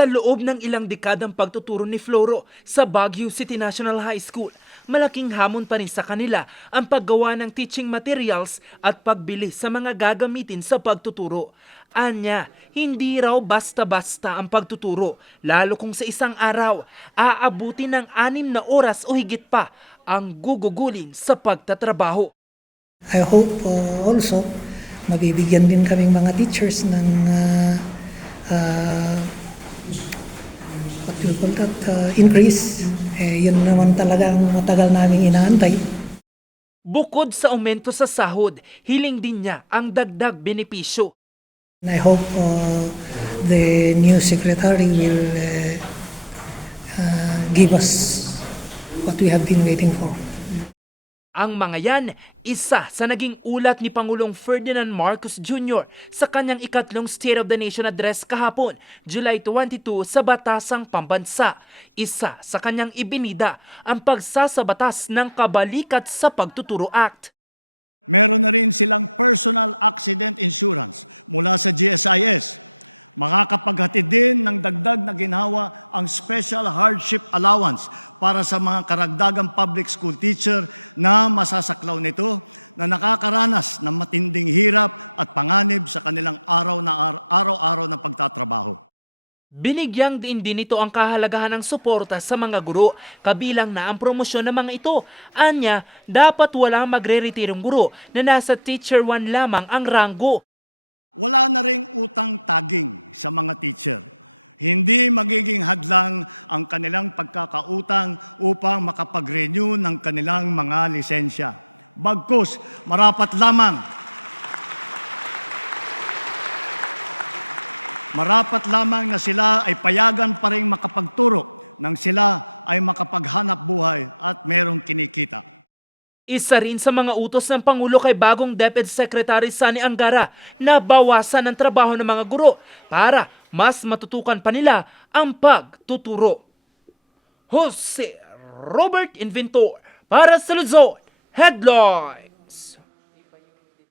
Sa loob ng ilang dekadang pagtuturo ni Floro sa Baguio City National High School, malaking hamon pa rin sa kanila ang paggawa ng teaching materials at pagbili sa mga gagamitin sa pagtuturo. Anya, hindi raw basta-basta ang pagtuturo, lalo kung sa isang araw, aabuti ng anim na oras o higit pa ang gugugulin sa pagtatrabaho. I hope uh, also mabibigyan din kaming mga teachers ng uh, uh, call that, uh, increase. Eh, yun naman talagang matagal namin inaantay. Bukod sa aumento sa sahod, hiling din niya ang dagdag benepisyo. And I hope uh, the new secretary will uh, uh, give us what we have been waiting for. Ang mga yan, isa sa naging ulat ni Pangulong Ferdinand Marcos Jr. sa kanyang ikatlong State of the Nation Address kahapon, July 22 sa Batasang Pambansa. Isa sa kanyang ibinida ang pagsasabatas ng Kabalikat sa Pagtuturo Act. Meron na rin silang personal accident insurance mula sa GSIS. Makakapaghatid din ng dagdag na ginhawa ang Special Hardship Allowance para sa mga karagdagang public school teacher na masasaklaw nito na nakakaranas ng matinding hirap at panganib sa kanilang araw na ar- araw-araw na pagtatrabaho. Binigyang din din ito ang kahalagahan ng suporta sa mga guro, kabilang na ang promosyon ng mga ito. Anya, dapat walang magre-retirong guro na nasa Teacher 1 lamang ang ranggo. Wala na ring utang taging sa mga teacher. Hindi magiging hadlang ang kanilang pagkakautang upang makapag-renew ng kanilang mga lisensya. Bagkus, marapat lamang Marapat lamang na sila ay payagan pa rin makapagturo nang sila ay makapaghanap buhay at merong kinikita. Isa rin sa mga utos ng Pangulo kay bagong DepEd Secretary Sani Angara na bawasan ang trabaho ng mga guro para mas matutukan pa nila ang pagtuturo. Jose Robert Inventor para sa Luzon Headlines.